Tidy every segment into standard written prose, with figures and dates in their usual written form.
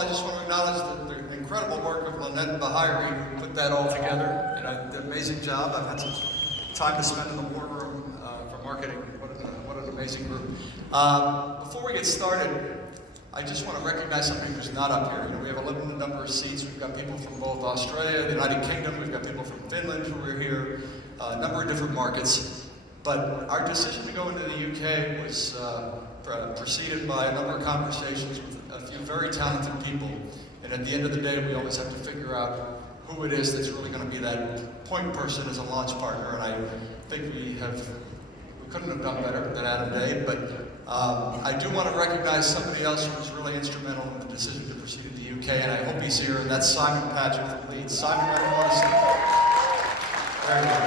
all, I just want to acknowledge the incredible work of Lynette Bahiri, who put that all together, and I did an amazing job. I've had some time to spend in the war room for marketing. What an amazing group. Before we get started, I just want to recognize somebody who's not up here. You know, we have a limited number of seats. We've got people from both Australia, the United Kingdom, we've got people from Finland who are here, a number of different markets. But our decision to go into the UK was preceded by a number of conversations with a few very talented people. And at the end of the day, we always have to figure out who it is that's really going to be that point person as a launch partner. And I think we couldn't have done better than Adam Day, but I do want to recognize somebody else who was really instrumental in the decision to proceed to the UK, and I hope he's here, and that's Simon Paget from Leeds. Simon, where do you want to sit? Very good.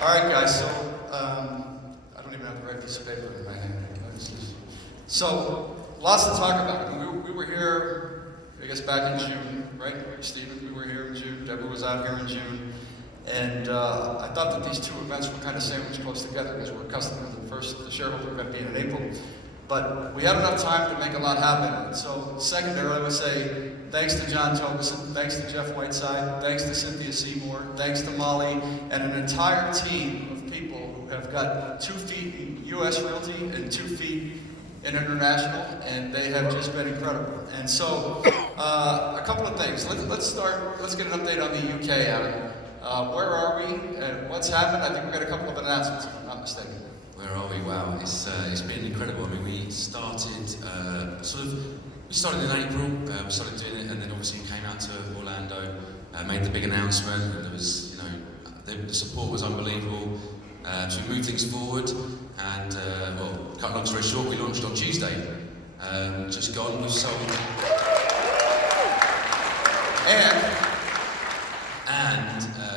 All right, guys, so I don't even have the right piece of paper in my hand. So, lots to talk about. We were here, I guess, back in June, right? Stephen, we were here in June. Deborah was out here in June. And I thought that these two events were kind of sandwiched close together because we're accustomed to the shareholder event being in April. But we had enough time to make a lot happen. And so secondarily, I would say thanks to John Togeson, thanks to Jeff Whiteside, thanks to Cynthia Seymour, thanks to Molly, and an entire team of people who have got 2 feet in U.S. Realty and 2 feet in international, and they have just been incredible. And so a couple of things. Let's get an update on the UK, Adam. Where are we? What's happened? I think we've got a couple of announcements, if I'm not mistaken. Where are we? Wow, it's been incredible. I mean, we started in April. We started doing it, and then obviously we came out to Orlando, made the big announcement, and there was, the support was unbelievable. So we moved things forward, and cut a long story short, we launched on Tuesday. Just gone, we've sold.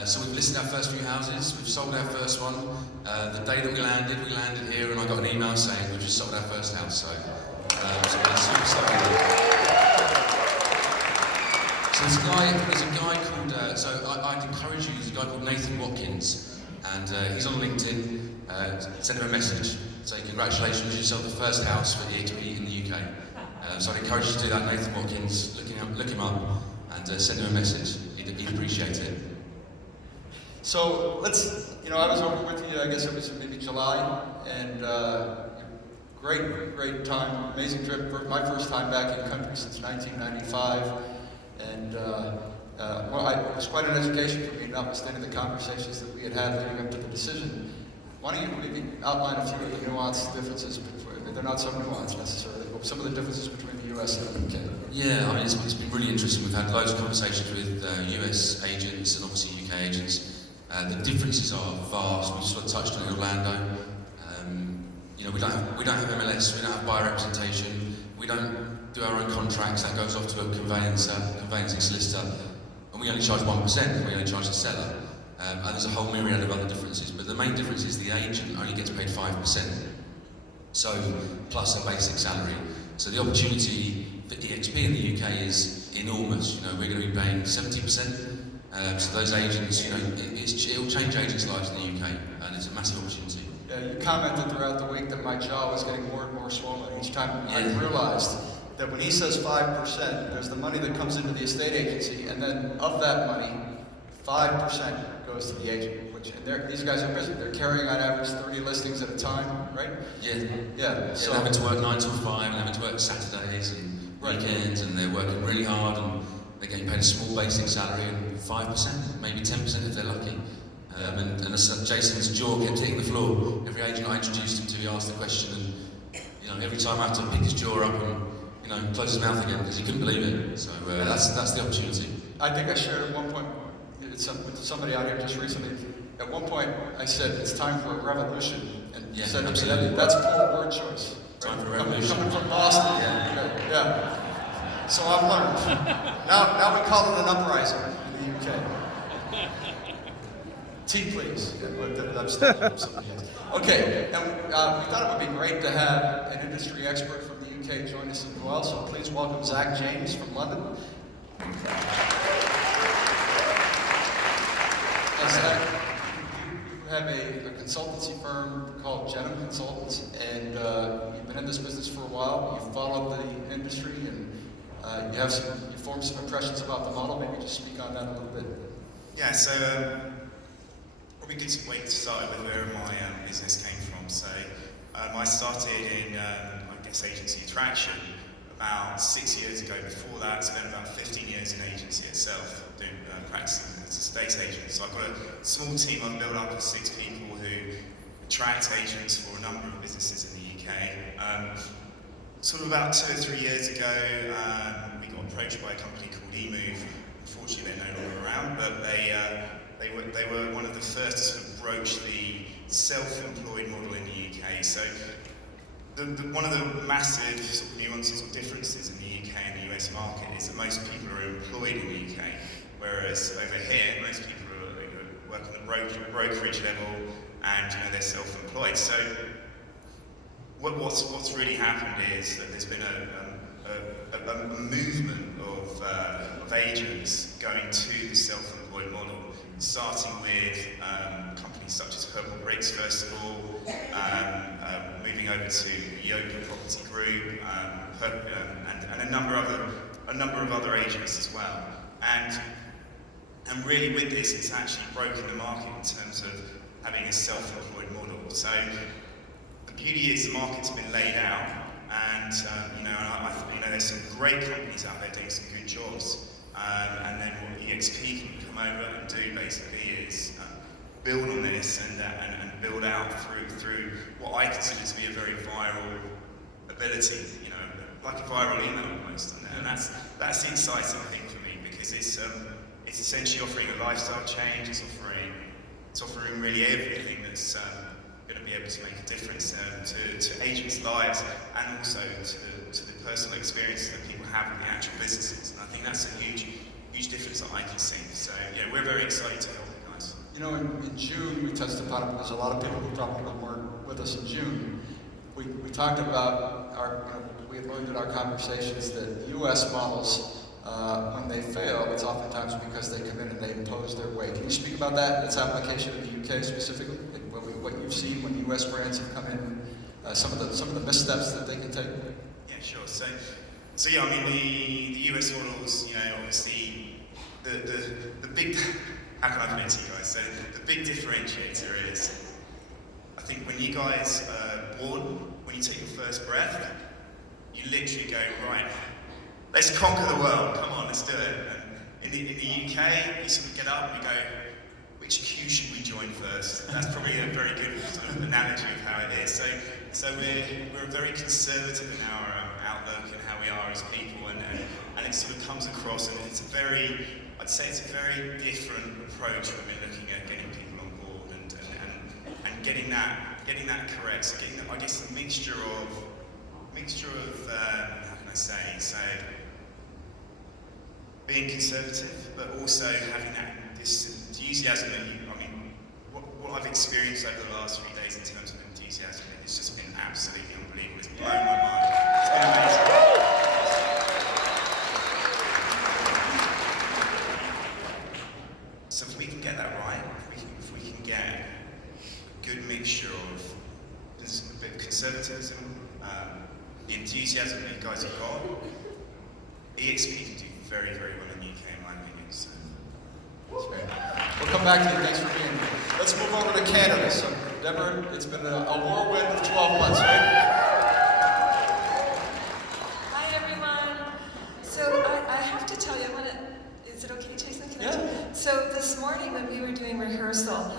So we've listed our first few houses, we've sold our first one. The day that we landed here, and I got an email saying we've just sold our first house, so we're super excited. So there's a guy called, I'd encourage you, there's a guy called Nathan Watkins, and he's on LinkedIn. Send him a message, say congratulations, you sold the first house for EXP in the UK. So I'd encourage you to do that, Nathan Watkins, look him up, and send him a message, he'd appreciate it. So I was over with you, I guess it was maybe July, and great time, amazing trip. My first time back in country since 1995, and it was quite an education for me, notwithstanding the conversations that we had leading up to the decision. Why don't you maybe outline a few of the nuanced differences between, they're not so nuanced necessarily, but some of the differences between the US and the UK. Yeah, I mean, it's been really interesting. We've had loads of conversations with US agents and obviously UK agents. The differences are vast. We sort of touched on in Orlando. We don't have MLS. We don't have buyer representation. We don't do our own contracts. That goes off to a conveyancing solicitor, and we only charge 1%. We only charge the seller. And there's a whole myriad of other differences. But the main difference is the agent only gets paid 5%. So plus a basic salary. So the opportunity for EXP in the UK is enormous. We're going to be paying 70%. So those agents, it'll change agents' lives in the UK, and it's a massive opportunity. Yeah, you commented throughout the week that my jaw was getting more and more swollen each time. I realized that when he says 5%, there's the money that comes into the estate agency, and then of that money, 5% goes to the agent. These guys are busy. They're carrying on average 30 listings at a time, right? Yeah. So they're having to work 9 till 5, and having to work Saturdays and weekends, and they're working really hard, and they're getting paid a small basic salary, and 5%, maybe 10% if they're lucky. And as Jason's jaw kept hitting the floor, every agent I introduced him to, he asked the question, and every time I had to pick his jaw up and close his mouth again because he couldn't believe it. So that's the opportunity. I think I shared at one point with somebody out here just recently. At one point, I said it's time for a revolution, and you said absolutely. That's a poor word choice. Time for a revolution. Coming from Boston. Yeah. So I've learned. Now we call it an uprising in the UK. Tea, please. Okay, and we thought it would be great to have an industry expert from the UK join us as well, so please welcome Zach James from London. Zach, you have a consultancy firm called Genum Consultants, and you've been in this business for a while. You've followed the industry, and you formed some impressions about the model. Maybe just speak on that a little bit. Yeah, so probably good way to start with where my business came from. So I started in, agency attraction about 6 years ago. Before that, I spent about 15 years in agency itself, doing practicing as a state agent. So I've got a small team I've built up of 6 people who attract agents for a number of businesses in the UK. Sort of about 2 or 3 years ago, we got approached by a company called eMove. Unfortunately, they're no longer around, but they were one of the first to sort of broach the self-employed model in the UK. So one of the massive sort of nuances or differences in the UK and the US market is that most people are employed in the UK, whereas over here, most people are work on the brokerage level and they're self-employed. So what's really happened is that there's been a movement of agents going to the self-employed model, starting with companies such as Purple Bricks first of all, moving over to Yoga Property Group, and a number of other agents as well. And really with this, it's actually broken the market in terms of having a self-employed model. So the beauty is the market's been laid out, and there's some great companies out there doing some good jobs. And then what EXP can come over and do basically is build on this and build out through what I consider to be a very viral ability, like a viral email almost. And that's the exciting thing for me, because it's essentially offering a lifestyle change. It's offering really everything that's going to be able to make a difference to agents' lives, and also to the personal experiences that people have in the actual businesses. And I think that's a huge difference that I can see. So yeah, we're very excited to help you guys. In June, we touched upon it because a lot of people who probably weren't with us in June. We talked about we had learned in our conversations that U.S. models, when they fail, it's oftentimes because they come in and they impose their way. Can you speak about that, its application in the UK specifically, and what you've seen when U.S. brands have come in, some of the missteps that they can take? Yeah, sure. So yeah, I mean the US models, obviously the big, how can I put it to you guys? So the big differentiator is, I think when you guys are born, when you take your first breath, you literally go, right, let's conquer the world, come on, let's do it. And in the UK, you sort of get up and you go, which queue should we join first? That's probably a very good sort of analogy of how it is. So we're very conservative in our outlook and how we are as people, and it sort of comes across, and I'd say it's a very different approach when we're looking at getting people on board and getting that correct. So getting, I guess, a mixture of how can I say, being conservative, but also having this enthusiasm that what I've experienced over the last few days in terms of enthusiasm, it's just been absolutely unbelievable. It's blown my mind. It's been amazing. So if we can get that right, if we can get a good mixture of a bit of conservatism, the enthusiasm that you guys have got, EXP can do very, very well in the UK, in my opinion. So. That's great. We'll come back to you. Thanks for being here. Let's move over to Canada. So, Deborah, it's been a whirlwind of 12 months, right? Hi, everyone. So I have to tell you, is it okay, Jason? Yeah. So this morning when we were doing rehearsal,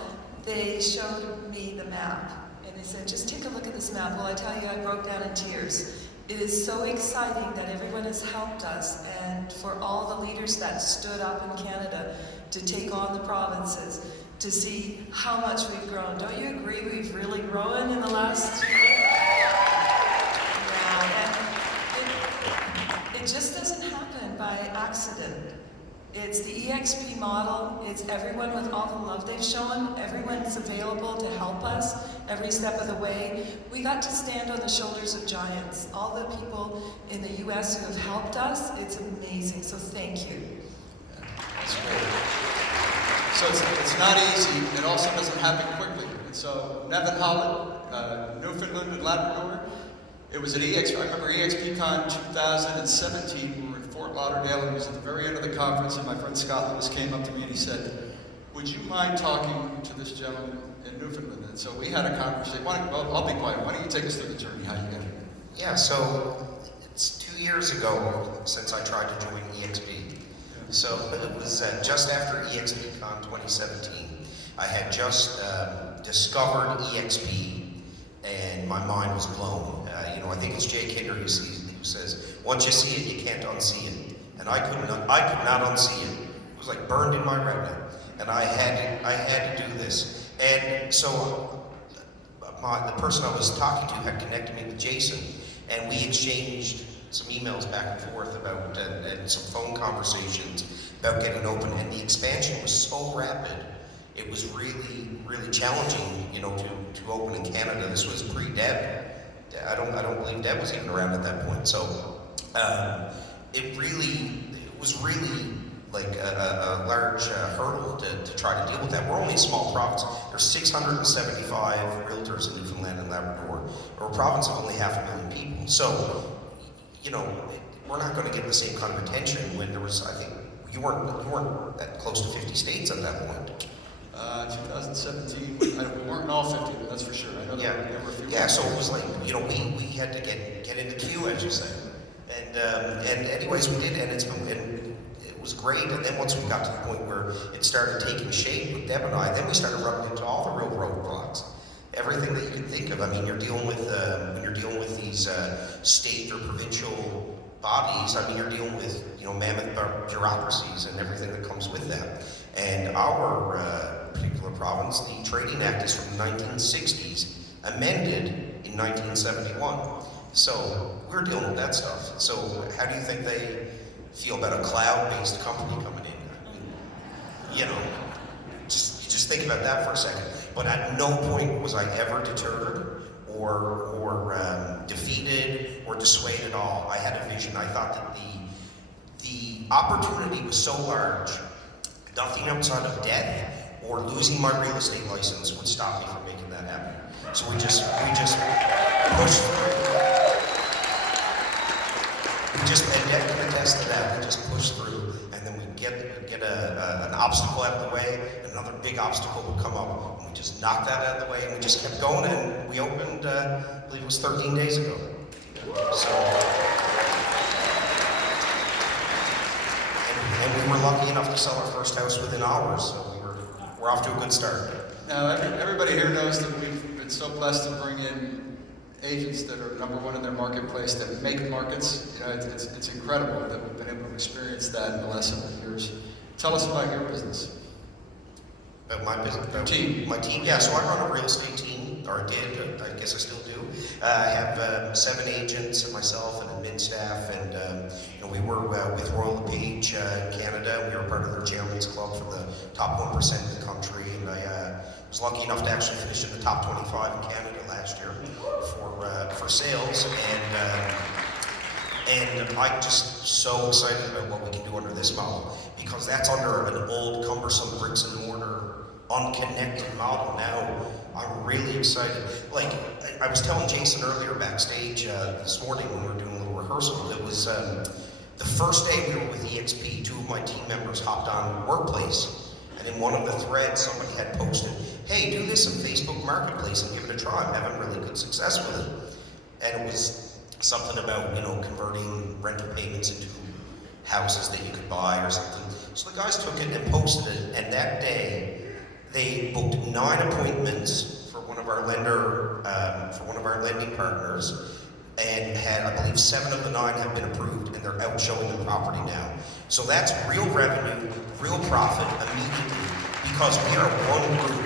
they showed me the map. And they said, just take a look at this map. Well, I tell you, I broke down in tears. It is so exciting that everyone has helped us, and for all the leaders that stood up in Canada to take on the provinces, to see how much we've grown. Don't you agree we've really grown in the last year? Yeah, and it just doesn't happen by accident. It's the EXP model, it's everyone with all the love they've shown, everyone's available to help us every step of the way. We got to stand on the shoulders of giants. All the people in the US who have helped us, it's amazing, so thank you. Yeah, that's great. So it's not easy, it also doesn't happen quickly. And so Nevin Holland, Newfoundland and Labrador. It was at I remember EXPCon 2017. We were in Fort Lauderdale, and it was at the very end of the conference, and my friend Scott Lewis came up to me and he said, "Would you mind talking to this gentleman in Newfoundland?" And so we had a conversation. I'll be quiet. Why don't you take us through the journey, how you got here? Yeah, so it's 2 years ago since I tried to join EXP. So it was just after EXPCon 2017. I had just discovered EXP, and my mind was blown. I think it's Jay Kinder who says, once you see it, you can't unsee it. And I could not unsee it. It was like burned in my retina. And I had to do this. And so the person I was talking to had connected me with Jason, and we exchanged some emails back and forth about, and some phone conversations about getting open. And the expansion was so rapid. It was really, really challenging, to open in Canada. This was pre-Deb. I don't believe Deb was even around at that point. So it was really like a large hurdle to try to deal with that. We're only a small province. There's 675 realtors in Newfoundland and Labrador. We're a province of only 500,000 people. So, we're not going to get the same kind of attention when there was, I think, you weren't that close to 50 states at that point. 2017, we weren't in all 50, that's for sure. I know there were a few. Yeah, so it was like, we had to get in the queue, as you say. And anyways, we did, and it was great. And then once we got to the point where it started taking shape with Deb and I, then we started running into all the real roadblocks. Everything that you can think of. I mean, you're dealing with, when you're dealing with these state or provincial bodies, I mean, you're dealing with, mammoth bureaucracies and everything that comes with that. And our particular province, the Trading Act is from the 1960s, amended in 1971. So we're dealing with that stuff. So how do you think they feel about a cloud-based company coming in? I mean, just think about that for a second. But at no point was I ever deterred or defeated or dissuaded at all. I had a vision. I thought that the opportunity was so large, nothing outside of death or losing my real estate license would stop me from making that happen. So we just pushed through. And Deb can attest to that. We just pushed through, and then we get an obstacle out of the way, and another big obstacle would come up, and we just knocked that out of the way, and we just kept going, and we opened, I believe it was 13 days ago. So, and we were lucky enough to sell our first house within hours, so we're off to a good start. Now, everybody here knows that we've been so blessed to bring in agents that are number one in their marketplace, that make markets. It's incredible that we've been able to experience that in the last several years. Tell us about your business. About my business? Your team. My team, yeah. So I run a real estate team, or I did. I guess I still do. I have 7 agents and myself and admin staff, and we were with Royal LePage Canada. We were part of their chairman's club for the top 1% of the country, and I was lucky enough to actually finish in the top 25 in Canada last year for sales, and I'm just so excited about what we can do under this model, because that's under an old, cumbersome bricks and mortar, unconnected model. Now I'm really excited. Like I was telling Jason earlier backstage this morning when we were doing a little rehearsal, it was the first day we were with EXP, 2 of my team members hopped on Workplace, and in one of the threads somebody had posted, "Hey, do this on Facebook Marketplace and give it a try. I'm having really good success with it." And it was something about, converting rental payments into houses that you could buy or something. So the guys took it and posted it, and that day they booked 9 appointments for one of our lending partners, and had, I believe, 7 of the 9 have been approved, and they're out showing the property now. So that's real revenue, real profit immediately, because we are one group,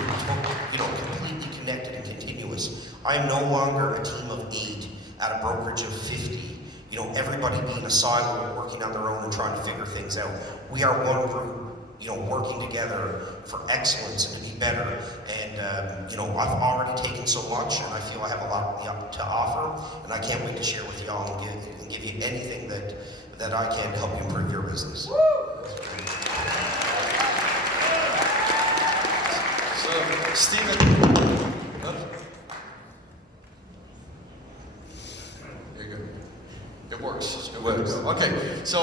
completely connected and continuous. I am no longer a team of 8 at a brokerage of 50. Everybody being a silo, working on their own and trying to figure things out. We are one group, working together for excellence and to be better. And, I've already taken so much, and I feel I have a lot to offer, and I can't wait to share with y'all and give you anything that I can to help you improve your business. So, Stephen, Very good. It works. It works. Okay, so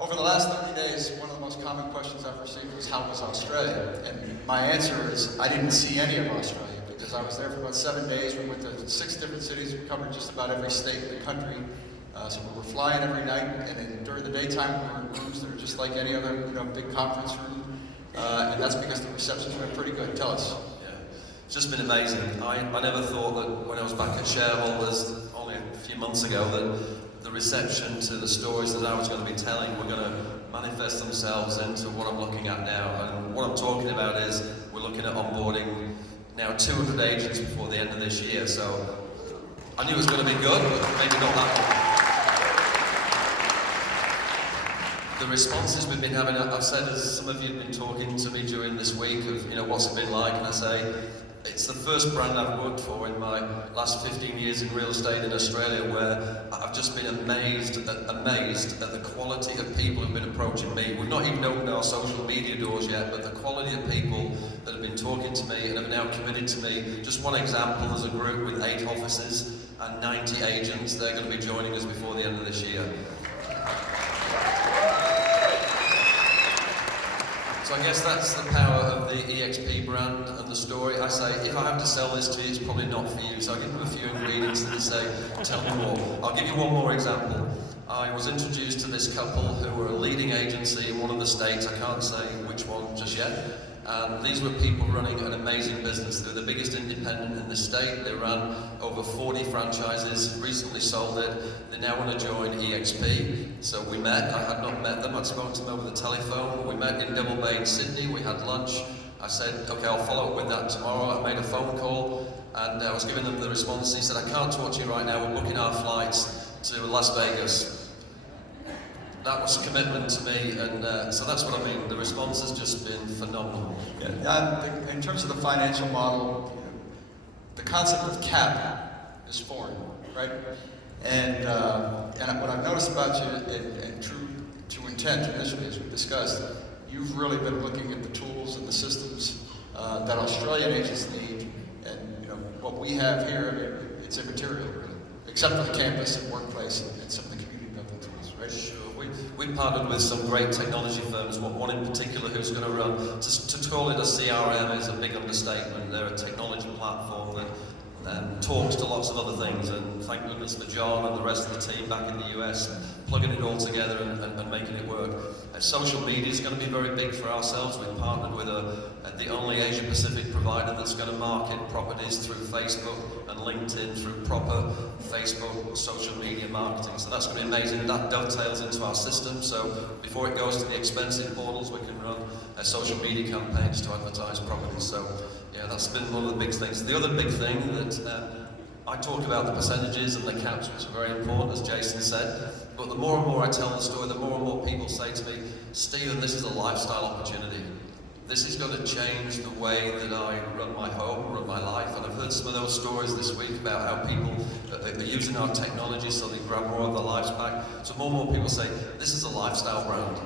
over the last 30 days, one of the most common questions I've received was, how was Australia? And my answer is, I didn't see any of Australia because I was there for about 7 days. We went to 6 different cities. We covered just about every state in the country. So we were flying every night, and then during the daytime we were in rooms that are just like any other, big conference room. And that's because the reception's been pretty good. Tell us. Yeah, it's just been amazing. I never thought that when I was back at Shareholders only a few months ago that the reception to the stories that I was going to be telling were going to manifest themselves into what I'm looking at now. And what I'm talking about is we're looking at onboarding now 200 agents before the end of this year. So I knew it was going to be good, but maybe not that good. The responses we've been having, I've said, as some of you have been talking to me during this week of, what's it been like, and I say, it's the first brand I've worked for in my last 15 years in real estate in Australia where I've just been amazed at the quality of people who've been approaching me. We've not even opened our social media doors yet, but the quality of people that have been talking to me and have now committed to me. Just one example, there's a group with 8 offices and 90 agents. They're going to be joining us before the end of this year. So I guess that's the power of the EXP brand and the story. I say, if I have to sell this to you, it's probably not for you. So I'll give you a few ingredients that say, tell me more. I'll give you one more example. I was introduced to this couple who were a leading agency in one of the states. I can't say which one just yet. And these were people running an amazing business. They're the biggest independent in the state. They ran over 40 franchises, recently sold it. They now want to join EXP. So we met. I had not met them. I'd spoken to them over the telephone. We met in Double Bay in Sydney. We had lunch. I said, okay, I'll follow up with that tomorrow. I made a phone call and I was giving them the response. He said, I can't talk to you right now. We're booking our flights to Las Vegas. That was commitment to me, and so that's what I mean. The response has just been phenomenal. Yeah. In terms of the financial model, the concept of cap is foreign, right? And what I've noticed about you, and true to intent initially, as we discussed, you've really been looking at the tools and the systems that Australian agents need, and what we have here. I mean, it's immaterial, really, except for the campus and workplace and some of the community building tools, right? Sure. We partnered with some great technology firms, one in particular who's going to run, to call it a CRM is a big understatement. They're a technology platform that talks to lots of other things, and thank goodness for John and the rest of the team back in the US, plugging it all together and making it work. Social media is going to be very big for ourselves. We've partnered with the only Asia Pacific provider that's going to market properties through Facebook and LinkedIn through proper Facebook social media marketing. So that's going to be amazing. That dovetails into our system. So before it goes to the expensive portals, we can run social media campaigns to advertise properties. So yeah, that's been one of the big things. The other big thing that I talk about the percentages and the caps, which are very important, as Jason said. But the more and more I tell the story, the more and more people say to me, Stephen, this is a lifestyle opportunity. This is going to change the way that I run my home, run my life. And I've heard some of those stories this week about how people are using our technology so they grab more of their lives back. So more and more people say, this is a lifestyle brand.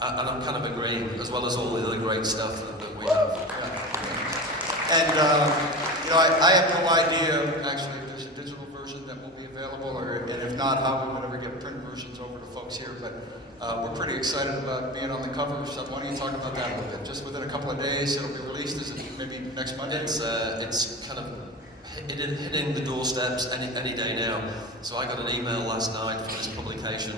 And I'm kind of agreeing, as well as all the other great stuff that we have. Yeah. And I have no idea actually if there's a digital version that will be available, and if not, how we would ever get print versions over to folks here. But we're pretty excited about being on the cover. So why don't you talk about that a little bit? Just within a couple of days, it'll be released. Is it maybe next Monday? It's kind of hitting the doorsteps any day now. So I got an email last night for this publication.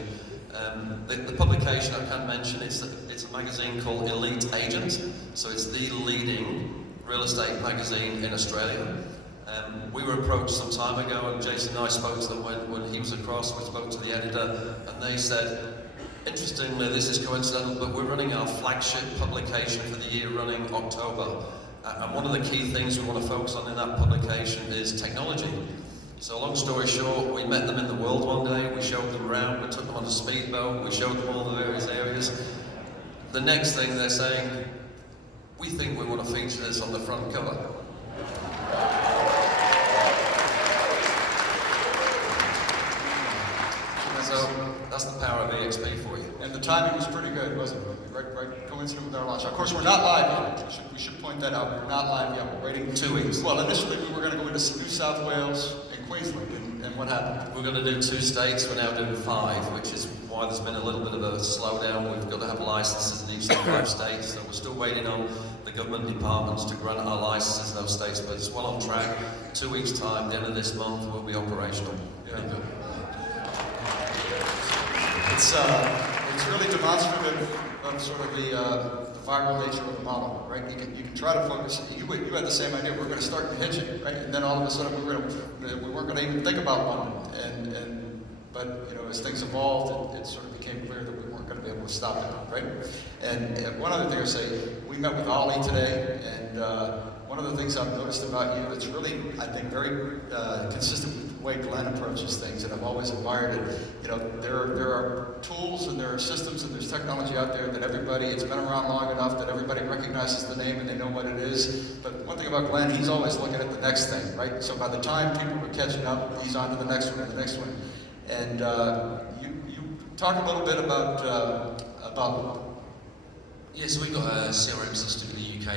The publication I can mention, it's a magazine called Elite Agent. So it's the leading real estate magazine in Australia. We were approached some time ago, and Jason and I spoke to them when he was across. We spoke to the editor, and they said, interestingly, this is coincidental, but we're running our flagship publication for the year running October. And one of the key things we want to focus on in that publication is technology. So long story short, we met them in the world one day, we showed them around, we took them on a speedboat, we showed them all the various areas. The next thing they're saying, we think we want to feature this on the front cover. So that's the power of EXP for you. And the timing was pretty good, wasn't it? Right coincident with our launch. Of course, we're not live yet. We should point that out. We're not live yet. We're waiting 2 weeks. Well, initially we were going to go into New South Wales and Queensland, and what happened? We're going to do 2 states, we're now doing 5, which is why there's been a little bit of a slowdown. We've got to have licenses in each of the 5 states, so we're still waiting on the government departments to grant our licenses in those states, but it's well on track. 2 weeks' time, the end of this month, we'll be operational. Yeah. It's really demonstrative of sort of the viral nature of the model, right? You can try to focus. You had the same idea. We're going to start in Hitchin, right? And then all of a sudden we weren't going to even think about London. But you know, as things evolved, it sort of became clear that we weren't going to be able to stop it, right? And one other thing I say, we met with Ollie today, and one of the things I've noticed about you that's really, I think, very consistent with the way Glenn approaches things, and I've always admired it. You know, there are tools and there are systems and there's technology out there that it's been around long enough that everybody recognizes the name and they know what it is. But one thing about Glenn, he's always looking at the next thing, right? So by the time people are catching up, he's on to the next one and the next one. And you talk a little bit about Yeah, so we've got a CRM system in the UK,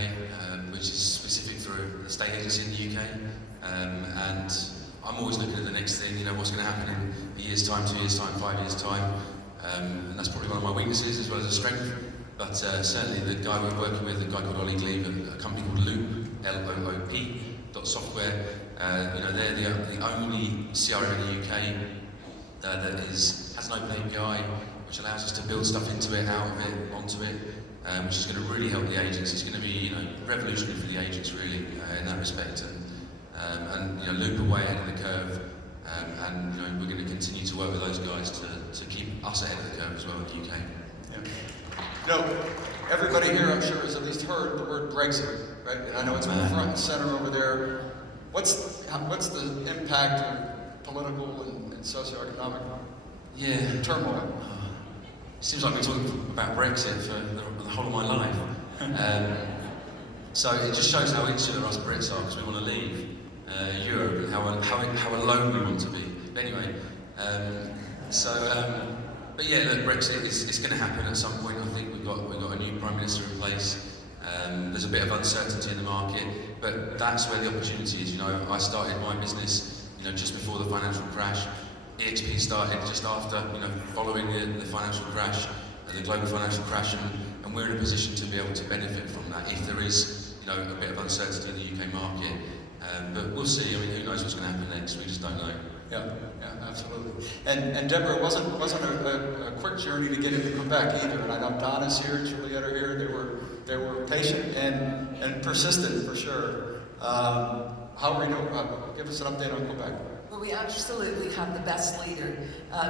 which is specific for a state agency in the UK, and I'm always looking at the next thing, you know, what's going to happen in a year's time, 2 years' time, 5 years' time, and that's probably one of my weaknesses as well as a strength, but certainly the guy we're working with, a guy called Ollie Gleave, a company called Loop, L-O-O-P, .software, you know, they're the only CRM in the UK that has an open API, which allows us to build stuff into it, out of it, onto it, which is going to really help the agents. It's going to be, you know, revolutionary for the agents, really, in that respect. And you know, Loop are way ahead of the curve, and you know, we're going to continue to work with those guys to keep us ahead of the curve as well in the UK. Yeah. You know, everybody here, I'm sure, has at least heard the word Brexit, right? And I know it's been front and center over there. What's the impact of political and socioeconomic turmoil? Seems like we're talking about Brexit for the whole of my life. So it just shows how insular us Brits are, because we want to leave Europe and how alone we want to be. But anyway, but yeah, look, Brexit is going to happen at some point. I think we've got a new Prime Minister in place. There's a bit of uncertainty in the market, but that's where the opportunity is. You know, I started my business, you know, just before the financial crash. EXP started just after, you know, following the financial crash, the global financial crash, and we're in a position to be able to benefit from that if there is, you know, a bit of uncertainty in the UK market. But we'll see. I mean, who knows what's going to happen next? We just don't know. Yeah, absolutely. And Deborah, it wasn't a quick journey to get into Quebec either. And I know Don is here, Juliet are here. They were patient and persistent for sure. How are we doing? Give us an update on Quebec. Well, we absolutely have the best leader,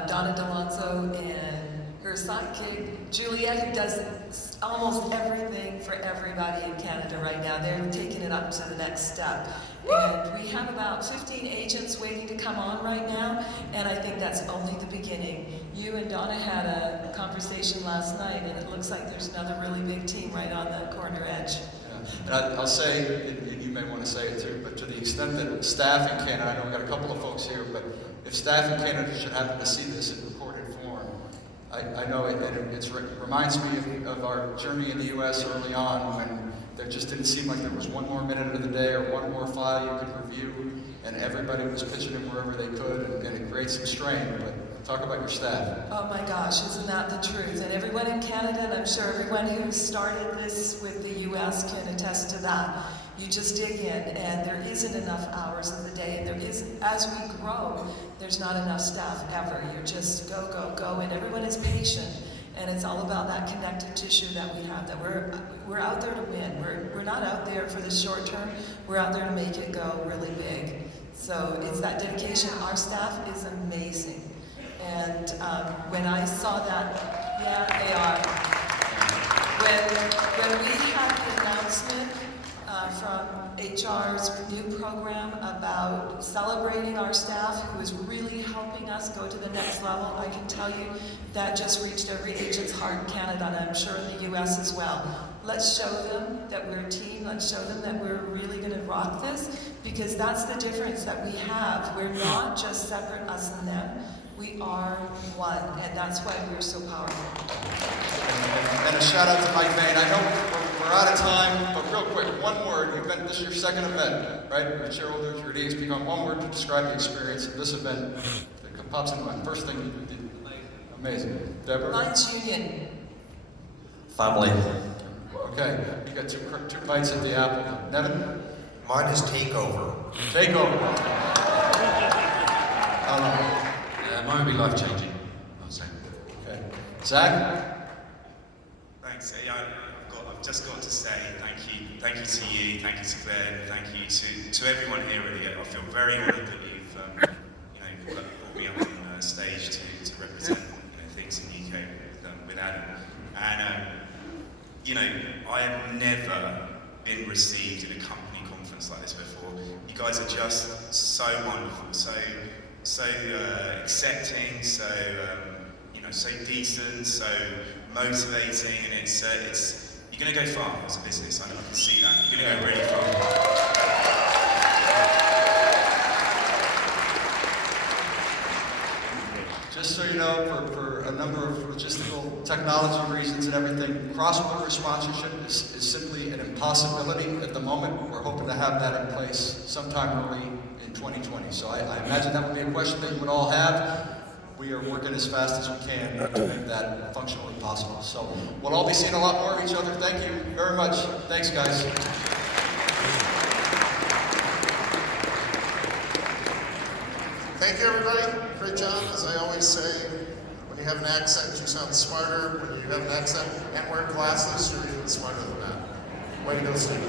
Donna D'Alonso, and her sidekick, Juliet, who does almost everything for everybody in Canada right now. They're taking it up to the next step. And we have about 15 agents waiting to come on right now, and I think that's only the beginning. You and Donna had a conversation last night, and it looks like there's another really big team right on the corner edge. Yeah. And I'll say, and you may want to say it too, but to the extent that staff in Canada, I know we've got a couple of folks here, but if staff in Canada should happen to see this in recorded form, I know it reminds me of our journey in the U.S. early on when there just didn't seem like there was one more minute of the day or one more file you could review, and everybody was pitching in wherever they could, and it creates some strain. But talk about your staff. Oh my gosh, isn't that the truth? And everyone in Canada, and I'm sure everyone who started this with the U.S. can attest to that. You just dig in, and there isn't enough hours of the day, and there isn't, as we grow, there's not enough staff ever. You're just go, go, go, and everyone is patient. And it's all about that connective tissue that we have, that we're out there to win. We're not out there for the short term, we're out there to make it go really big. So it's that dedication. Our staff is amazing. And when I saw that, yeah, they are. When we had the announcement from HR's new program about celebrating our staff, who is really helping us go to the next level, I can tell you that just reached every agent's heart in Canada, and I'm sure in the US as well. Let's show them that we're a team. Let's show them that we're really going to rock this, because that's the difference that we have. We're not just separate, us and them. We are one, and that's why we're so powerful. And a shout out to Mike Bain. I know we're out of time, but real quick, one word. This is your second event, right? Your shareholders, your DXP. One word to describe the experience of this event that pops in mind. First thing you did. Amazing. Deborah? Mine's union. Family. Okay, you got two bites at the apple. Nevin? Mine is takeover. Take over. I don't know. Mine would be life-changing, I would say. Okay. Zach? Thanks. Yeah, I've just got to say thank you to you, thank you to Glenn, thank you to everyone here. Really, I feel very honoured that you've brought me up on stage to represent things in the UK with Adam. And I have never been received in a company conference like this before. You guys are just so wonderful, so accepting, so decent, so motivating, and it's you're going to go far as a business. I can see that. You're going to go really far. Just so you know, for a number of logistical technology reasons and everything, cross-border sponsorship is simply an impossibility at the moment. We're hoping to have that in place sometime early in 2020. So I imagine that would be a question that you would all have. We are working as fast as we can to make that functionally possible. So we'll all be seeing a lot more of each other. Thank you very much. Thanks, guys. Thank you, everybody. Great job. As I always say, when you have an accent, you sound smarter. When you have an accent and wear glasses, you're even smarter than that. Way to go, Steve.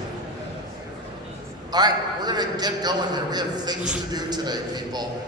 All right, we're going to get going here. We have things to do today, people.